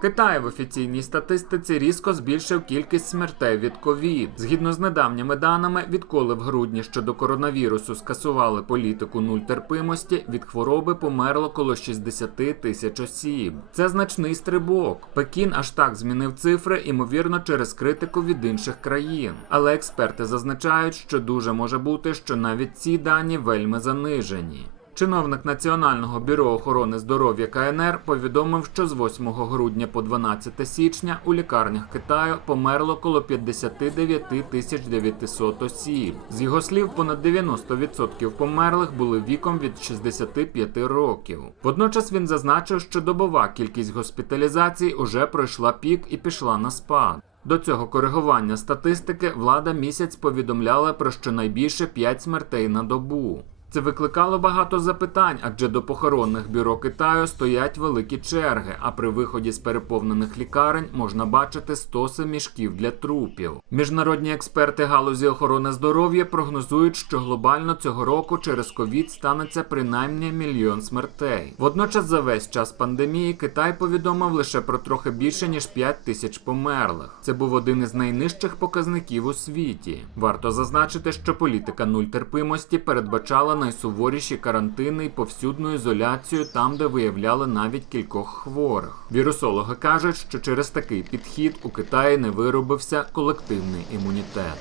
Китай в офіційній статистиці різко збільшив кількість смертей від ковід. Згідно з недавніми даними, відколи в грудні щодо коронавірусу скасували політику нуль терпимості. Від хвороби померло коло 60 тисяч осіб. Це значний стрибок. Пекін аж так змінив цифри, імовірно, через критику від інших країн. Але експерти зазначають, що дуже може бути, що навіть ці дані вельми занижені. Чиновник Національного бюро охорони здоров'я КНР повідомив, що з 8 грудня по 12 січня у лікарнях Китаю померло коло 59 тисяч 900 осіб. З його слів, понад 90% померлих були віком від 65 років. Водночас він зазначив, що добова кількість госпіталізацій уже пройшла пік і пішла на спад. До цього коригування статистики влада місяць повідомляла про щонайбільше 5 смертей на добу. Це викликало багато запитань, адже до похоронних бюро Китаю стоять великі черги, а при виході з переповнених лікарень можна бачити стоси мішків для трупів. Міжнародні експерти галузі охорони здоров'я прогнозують, що глобально цього року через ковід станеться принаймні мільйон смертей. Водночас за весь час пандемії Китай повідомив лише про трохи більше ніж 5 тисяч померлих. Це був один із найнижчих показників у світі. Варто зазначити, що політика нуль терпимості передбачала найсуворіші карантини і повсюдну ізоляцію там, де виявляли навіть кількох хворих. Вірусологи кажуть, що через такий підхід у Китаї не виробився колективний імунітет.